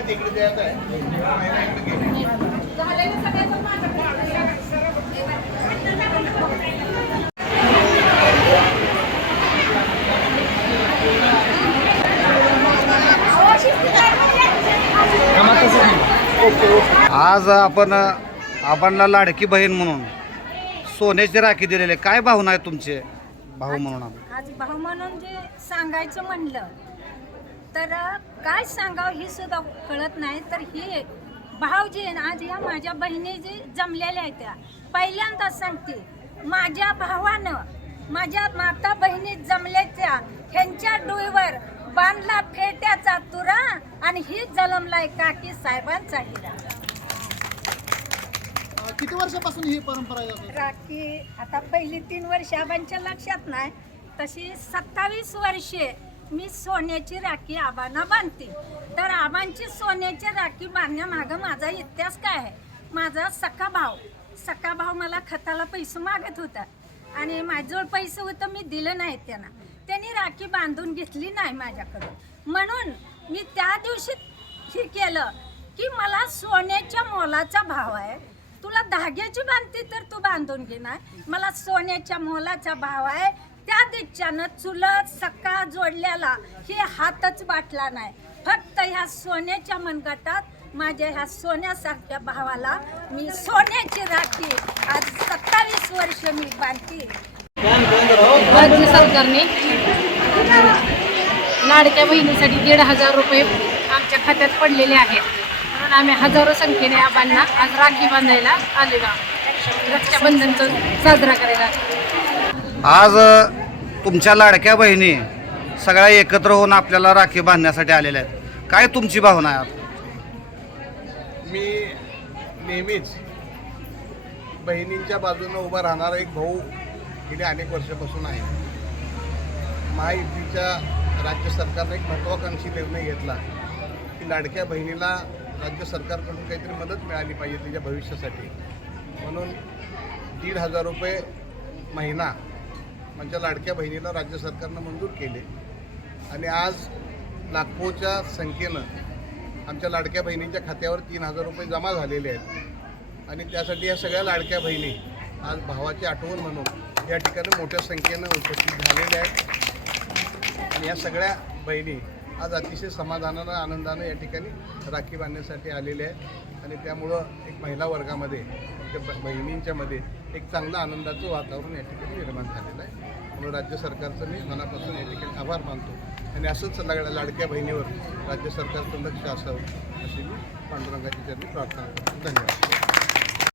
तिकडे द्यायचं आहे. आज आपण आबांना लाडकी बहीण म्हणून सोन्याची राखी दिलेली काय भावना आहे तुमचे भाऊ म्हणून आम्ही? आज भाऊ म्हणून जे सांगायचं म्हणलं तर काय सांगावं ही सुद्धा कळत नाही. तर ही भाव जे आहे ना, आज या माझ्या बहिणी जे जमलेल्या आहेत त्या. पहिल्यांदा सांगते माझ्या भावानं माझ्या माता बहिणी जमल्या त्या. ह्यांच्या डोईवर बांधला फेट्याचा तुरा आणि ही जलमलाय काकी साहेबांचा हिरा. किती वर्षापासून ही परंपरा? राखी आता पहिली तीन वर्ष आबांच्या लक्षात नाही. तशी सत्तावीस वर्षे मी सोन्याची राखी आबांना बांधते. तर आबांची सोन्याची राखी बांधण्यामागं माझा इतिहास काय आहे? माझा सखा भाव सखा भाव मला खताला पैसे मागत होता. आणि माझ्याजवळ पैसे होतं मी दिलं नाही त्यांना. त्यांनी राखी बांधून घेतली नाही माझ्याकडून. म्हणून मी त्या दिवशी हे केलं की मला सोन्याच्या मोलाचा भाव आहे. तुला धाग्याची बांधते तर तू बांधून घेणार. मला सोन्याच्या मोलाचा भाव आहे. त्या दिच्छानं चुलत सक्का जोडल्याला हे हातच बाटला नाही. फक्त ह्या सोन्याच्या मनगटात माझ्या ह्या सोन्यासारख्या भावाला मी सोन्याची राखी आज सत्तावीस वर्ष मी बांधते. राज्य सरकारने लाडक्या बहिणीसाठी दीड हजार रुपये आमच्या खात्यात पडलेले आहेत. म्हणून आम्ही हजारो संख्येने आबांना आज राखी बांधायला आलेलो आहोत. रक्षाबंधनचं साजरा करायला आज तुमच्या लाडक्या बहिणी सगळ्या एकत्र होऊन आपल्याला राखी बांधण्यासाठी आलेल्या आहेत. काय तुमची भावना आहे? मी नेहमीच बहिणींच्या बाजूनं उभा राहणारा एक भाऊ गेले अनेक वर्षापासून आहे. महायुतीच्या राज्य सरकारने एक महत्त्वाकांक्षी निर्णय घेतला की लाडक्या बहिणीला राज्य सरकारकडून काहीतरी मदत मिळाली पाहिजे तिच्या भविष्यासाठी. म्हणून दीड हजार रुपये महिना माझ्या लाडक्या बहिणीला राज्य सरकारनं मंजूर केले. आणि आज लाखोच्या संख्येनं आमच्या लाडक्या बहिणींच्या खात्यावर तीन हजार रुपये जमा झालेले आहेत. आणि त्यासाठी या सगळ्या लाडक्या बहिणी आज भावाची आठवण म्हणून या ठिकाणी मोठ्या संख्येनं उपस्थित झालेल्या आहेत. आणि या सगळ्या बहिणी आज अतिशय समाधानानं आनंदानं या ठिकाणी राखी बांधण्यासाठी आलेल्या आहेत. आणि त्यामुळं एक महिला वर्गामध्ये ब- बहिणींच्यामध्ये एक चांगलं आनंदाचं वातावरण या ठिकाणी निर्माण झालेलं आहे. म्हणून राज्य सरकारचं मी मनापासून या ठिकाणी आभार मानतो. आणि असंच लाड लाडक्या बहिणीवर राज्य सरकारचं लक्ष असावं अशी मी पांडुरंगाची त्यांनी प्रार्थना करतो. धन्यवाद.